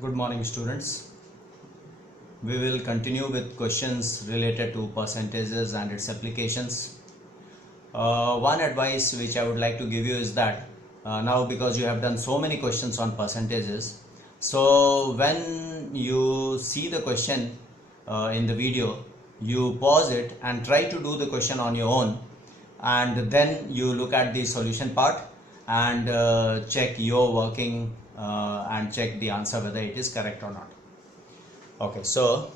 Good morning, students. We will continue with questions related to percentages and its applications. One advice which I would like to give you is that now, because you have done so many questions on percentages, so when you see the question in the video, you pause it and try to do the question on your own, and then you look at the solution part and check your working and check the answer whether it is correct or not. Okay, so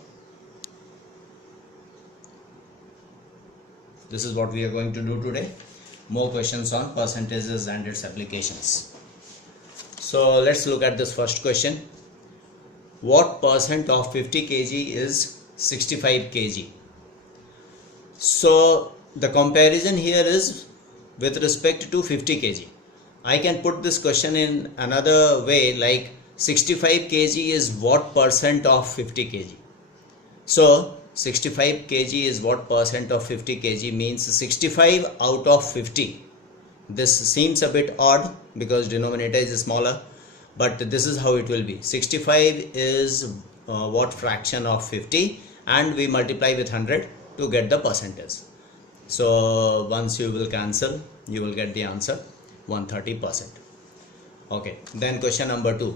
this is what we are going to do today. More questions on percentages and its applications. So let's look at this first question. What percent of 50 kg is 65 kg? So the comparison here is with respect to 50 kg. I can put this question in another way, like 65 kg is what percent of 50 kg. So 65 kg is what percent of 50 kg means 65 out of 50. This seems a bit odd because denominator is smaller, but this is how it will be. 65 is what fraction of 50, and we multiply with 100 to get the percentage. So once you will cancel, you will get the answer 130%. Okay, then question number 2.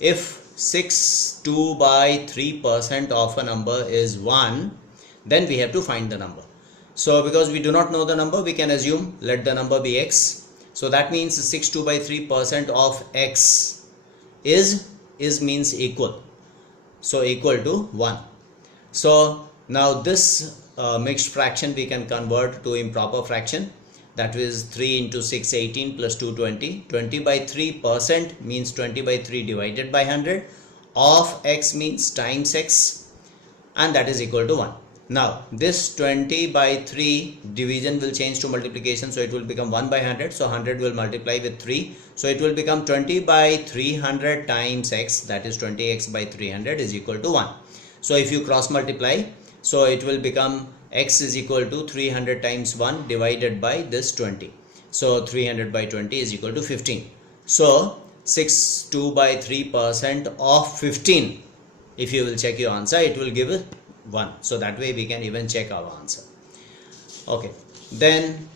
If 2 by 3% of a number is 1, then we have to find the number. So because we do not know the number, we can assume let the number be x. So that means 2 by 3% of x is means equal. So equal to 1. So now this mixed fraction we can convert to improper fraction. That is 3 into 6, 18 plus 2, 20. 20 by 3% means 20 by 3 divided by 100. Of x means times x, and that is equal to 1. Now this 20 by 3 division will change to multiplication, so it will become 1 by 100. So 100 will multiply with 3. So it will become 20 by 300 times x, that is 20x by 300 is equal to 1. So if you cross multiply, so it will become x is equal to 300 times 1 divided by this 20. So 300 by 20 is equal to 15. So 2 by 3% of 15. If you will check your answer, it will give 1. So that way we can even check our answer. Okay. Then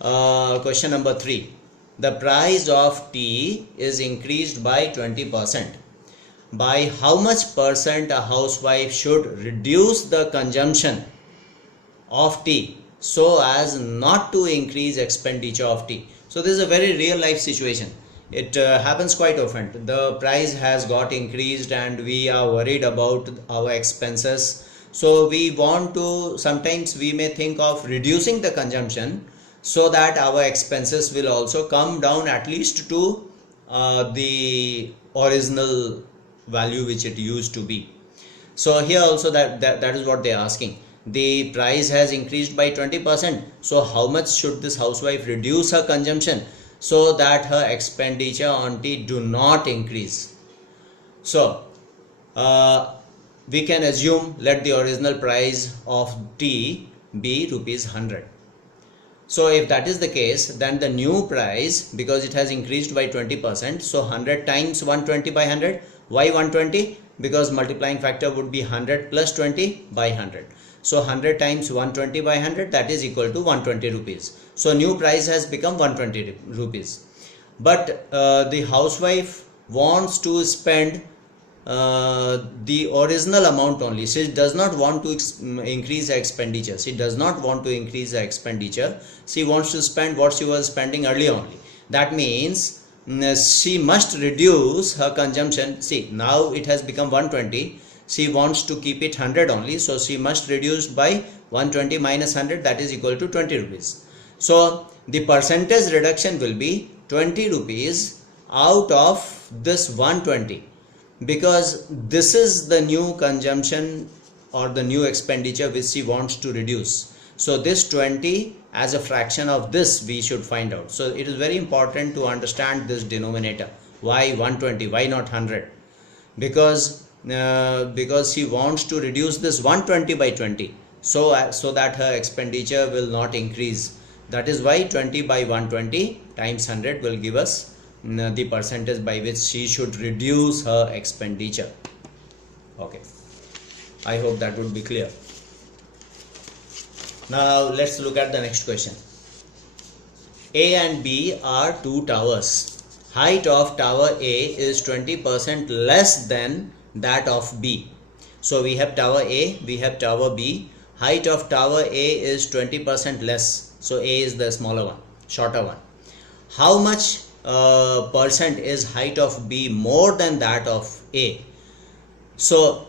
question number 3. The price of tea is increased by 20%. By how much percent a housewife should reduce the consumption of tea so as not to increase expenditure of tea? So this is a very real life situation. It happens quite often. The price has got increased and we are worried about our expenses. So we want to, sometimes we may think of reducing the consumption so that our expenses will also come down at least to the original value which it used to be. So here also that is what they are asking. The price has increased by 20%. So how much should this housewife reduce her consumption so that her expenditure on tea do not increase? So we can assume let the original price of tea be rupees 100. So if that is the case, then the new price, because it has increased by 20%, so 100 times 120 by 100. Why 120? Because multiplying factor would be 100 plus 20 by 100. So 100 times 120 by 100, that is equal to 120 rupees. So new price has become 120 rupees. But the housewife wants to spend the original amount only. She does not want to increase her expenditure. She does not want to increase her expenditure. She wants to spend what she was spending earlier only. That means she must reduce her consumption. See, now it has become 120. She wants to keep it 100 only. So she must reduce by 120 minus 100, that is equal to 20 rupees. So the percentage reduction will be 20 rupees out of this 120. Because this is the new consumption or the new expenditure which she wants to reduce. So this 20 as a fraction of this we should find out. So it is very important to understand this denominator. Why 120? Why not 100? Because she wants to reduce this 120 by 20 so that her expenditure will not increase. That is why 20 by 120 times 100 will give us the percentage by which she should reduce her expenditure. Okay, I hope that would be clear. Now let's look at the next question. A and B are two towers. Height of tower A is 20% less than that of B. So we have tower A, we have tower B. Height of tower A is 20% less. So A is the smaller one, shorter one. How much percent is height of B more than that of A? So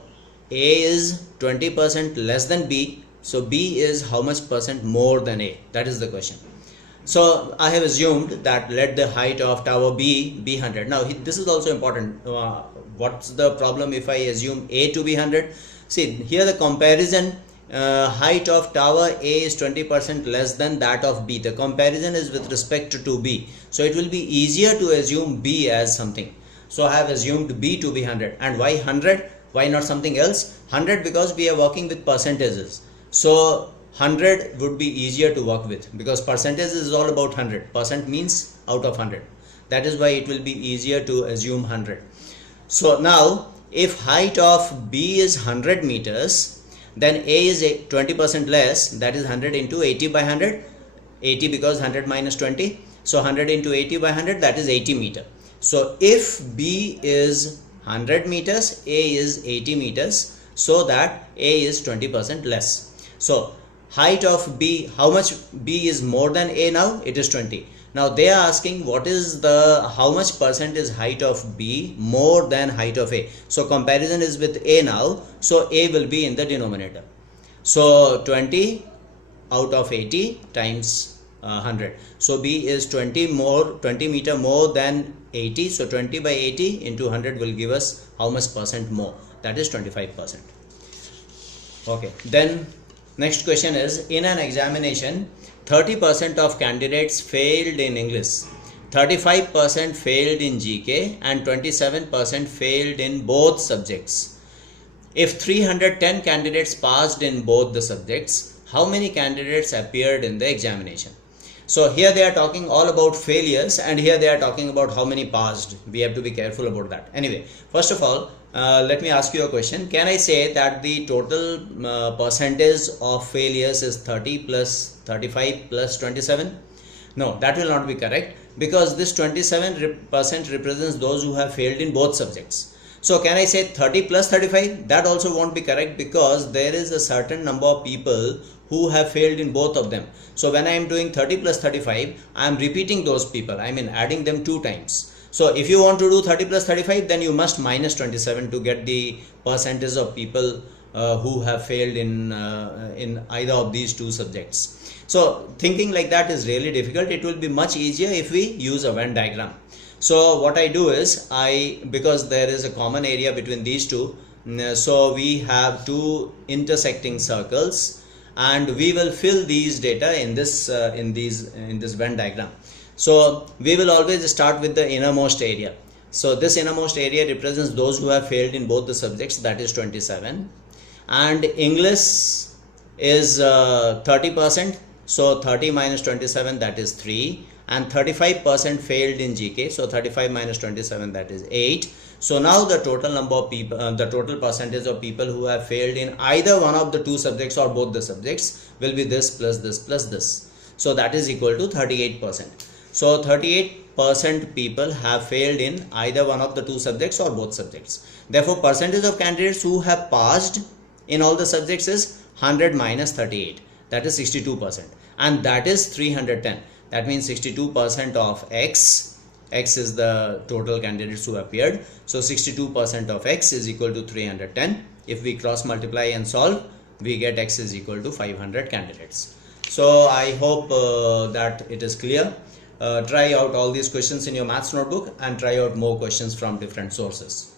A is 20% less than B. So B is how much percent more than A? That is the question. So I have assumed that let the height of tower B be 100. Now this is also important. What's the problem if I assume A to be 100? See here the comparison, height of tower A is 20% less than that of B. The comparison is with respect to B. So it will be easier to assume B as something. So I have assumed B to be 100. And why 100? Why not something else? 100 because we are working with percentages. So 100 would be easier to work with because percentage is all about 100. Percent means out of 100. That is why it will be easier to assume 100. So now if height of B is 100 meters, then A is 20% less, that is 100 into 80 by 100. 80 because 100 minus 20. So 100 into 80 by 100, that is 80 meter. So if B is 100 meters, A is 80 meters, so that A is 20% less. So height of B, how much B is more than A now? It is 20. Now they are asking what is the, how much percent is height of B more than height of A. So comparison is with A now. So A will be in the denominator. So 20 out of 80 times 100. So B is 20 meter more than 80. So 20 by 80 into 100 will give us how much percent more? That is 25%. Okay, then next question is, in an examination 30% of candidates failed in English, 35% failed in GK and 27% failed in both subjects. If 310 candidates passed in both the subjects, how many candidates appeared in the examination? So here they are talking all about failures and here they are talking about how many passed. We have to be careful about that. Anyway, first of all, let me ask you a question. Can I say that the total percentage of failures is 30 plus 35 plus 27? No, that will not be correct because this 27% represents those who have failed in both subjects. So can I say 30 plus 35? That also won't be correct because there is a certain number of people who have failed in both of them. So when I am doing 30 plus 35, I am repeating those people. I mean adding them 2 times. So if you want to do 30 plus 35, then you must minus 27 to get the percentage of people who have failed in either of these 2 subjects. So thinking like that is really difficult. It will be much easier if we use a Venn diagram. So what I do is, because there is a common area between these 2, so we have 2 intersecting circles and we will fill these data in this Venn diagram. So we will always start with the innermost area. So this innermost area represents those who have failed in both the subjects, that is 27, and English is 30%. So 30 minus 27, that is 3, and 35% failed in GK. So 35 minus 27, that is 8. So now the total number of people, the total percentage of people who have failed in either one of the 2 subjects or both the subjects will be this plus this plus this. So that is equal to 38%. So 38% people have failed in either one of the 2 subjects or both subjects. Therefore, percentage of candidates who have passed in all the subjects is 100 minus 38. That is 62%. And that is 310. That means 62% of X. X is the total candidates who appeared. So 62% of X is equal to 310. If we cross multiply and solve, we get X is equal to 500 candidates. So I hope that it is clear. Try out all these questions in your maths notebook and try out more questions from different sources.